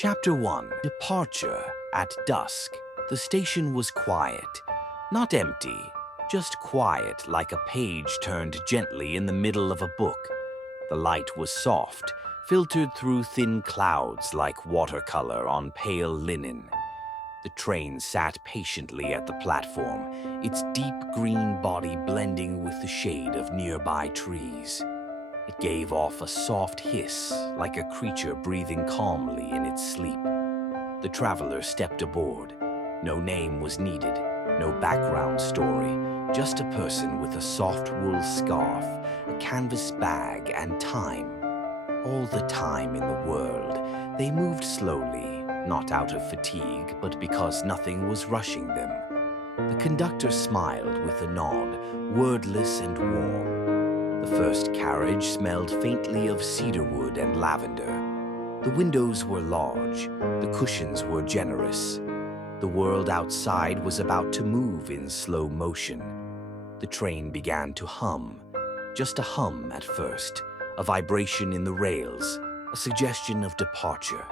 Chapter 1. Departure. At dusk, the station was quiet. Not empty, just quiet, like a page turned gently in the middle of a book. The light was soft, filtered through thin clouds like watercolor on pale linen. The train sat patiently at the platform, its deep green body blending with the shade of nearby trees. It gave off a soft hiss, like a creature breathing calmly in its sleep. The traveler stepped aboard. No name was needed, no background story, just a person with a soft wool scarf, a canvas bag, and time. All the time in the world. They moved slowly, not out of fatigue, but because nothing was rushing them. The conductor smiled with a nod, wordless and warm. The first carriage smelled faintly of cedarwood and lavender. The windows were large, the cushions were generous. The world outside was about to move in slow motion. The train began to hum, just a hum at first, a vibration in the rails, a suggestion of departure.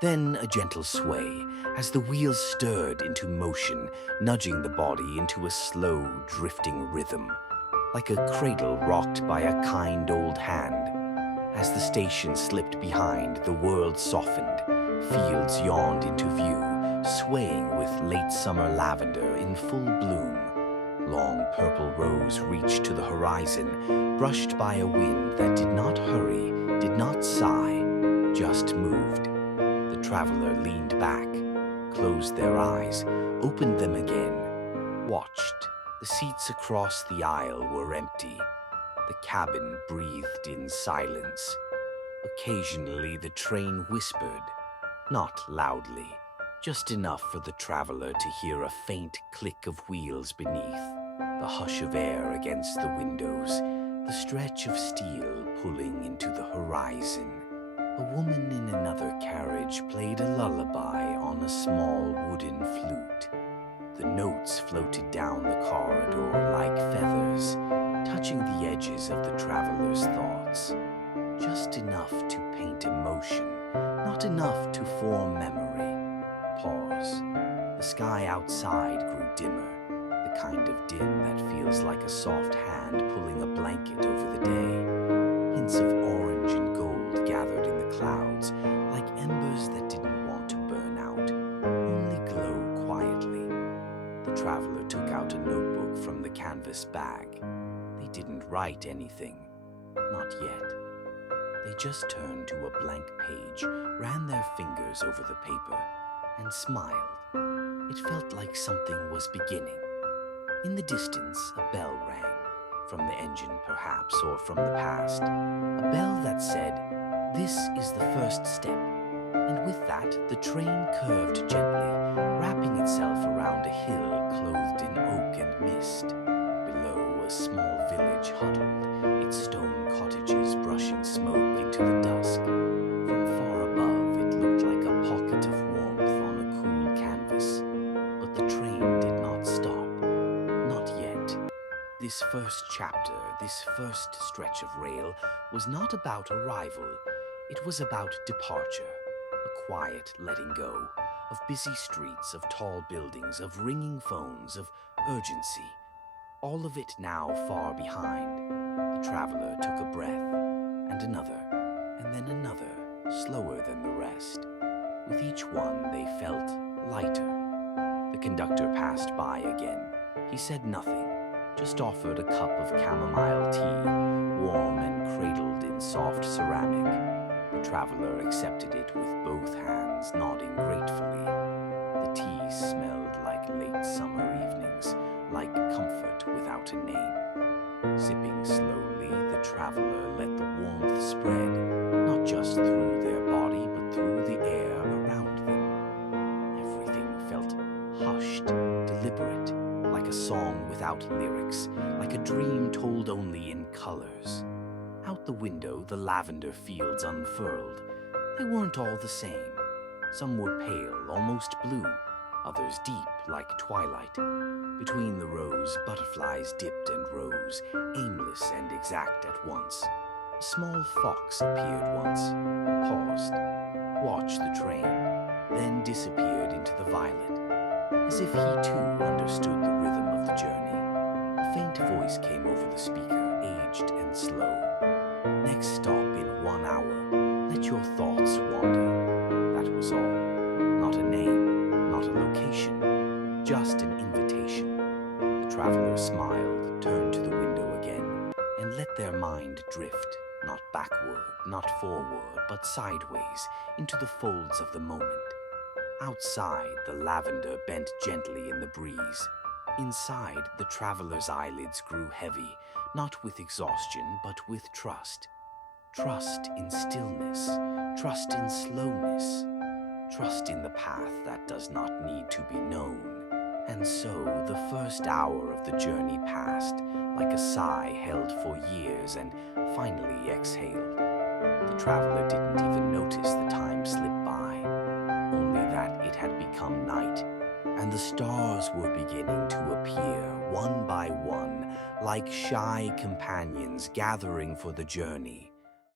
Then a gentle sway as the wheels stirred into motion, nudging the body into a slow, drifting rhythm, like a cradle rocked by a kind old hand. As the station slipped behind, the world softened. Fields yawned into view, swaying with late summer lavender in full bloom. Long purple rows reached to the horizon, brushed by a wind that did not hurry, did not sigh, just moved. The traveler leaned back, closed their eyes, opened them again, watched. The seats across the aisle were empty. The cabin breathed in silence. Occasionally the train whispered, not loudly, just enough for the traveler to hear a faint click of wheels beneath, the hush of air against the windows, the stretch of steel pulling into the horizon. A woman in another carriage played a lullaby on a small wooden flute. The notes floated down the corridor like feathers, touching the edges of the traveler's thoughts. Just enough to paint emotion, not enough to form memory. Pause. The sky outside grew dimmer, the kind of dim that feels like a soft hand pulling a blanket over the day. Hints of orange and gold gathered in the clouds, like embers that didn't want to burn out, only glow quietly. The traveler took out a notebook from the canvas bag. They didn't write anything, not yet. They just turned to a blank page, ran their fingers over the paper, and smiled. It felt like something was beginning. In the distance, a bell rang, from the engine perhaps, or from the past. A bell that said, "This is the first step." And with that, the train curved gently, wrapping itself around a hill clothed in oak and mist. Below, a small village huddled, its stone cottages brushing smoke into the dusk. From far above, it looked like a pocket of warmth on a cool canvas. But the train did not stop. Not yet. This first chapter, this first stretch of rail, was not about arrival. It was about departure. A quiet letting go, of busy streets, of tall buildings, of ringing phones, of urgency. All of it now far behind. The traveler took a breath, and another, and then another, slower than the rest. With each one they felt lighter. The conductor passed by again. He said nothing, just offered a cup of chamomile tea, warm and cradled in soft ceramic. The traveler accepted it with both hands, nodding gratefully. The tea smelled like late summer evenings, like comfort without a name. Sipping slowly, the traveler let the warmth spread, not just through their body, but through the air around them. Everything felt hushed, deliberate, like a song without lyrics, like a dream told only in colors. Out the window, the lavender fields unfurled. They weren't all the same. Some were pale, almost blue, others deep, like twilight. Between the rows, butterflies dipped and rose, aimless and exact at once. A small fox appeared once, paused. watched the train, then disappeared into the violet, as if he too understood the rhythm of the journey. A faint voice came over the speaker, aged and slow. Next stop in 1 hour. Let your thoughts wander. That was all. Not a name, not a location, just an invitation. The traveler smiled, turned to the window again, and let their mind drift, not backward, not forward, but sideways, into the folds of the moment. Outside, the lavender bent gently in the breeze. Inside, the traveler's eyelids grew heavy, not with exhaustion, but with trust. Trust in stillness, trust in slowness, trust in the path that does not need to be known. And so the first hour of the journey passed, like a sigh held for years and finally exhaled. The traveler didn't even notice the time slip by, only that it had become night, and the stars were beginning to appear one by one, like shy companions gathering for the journey.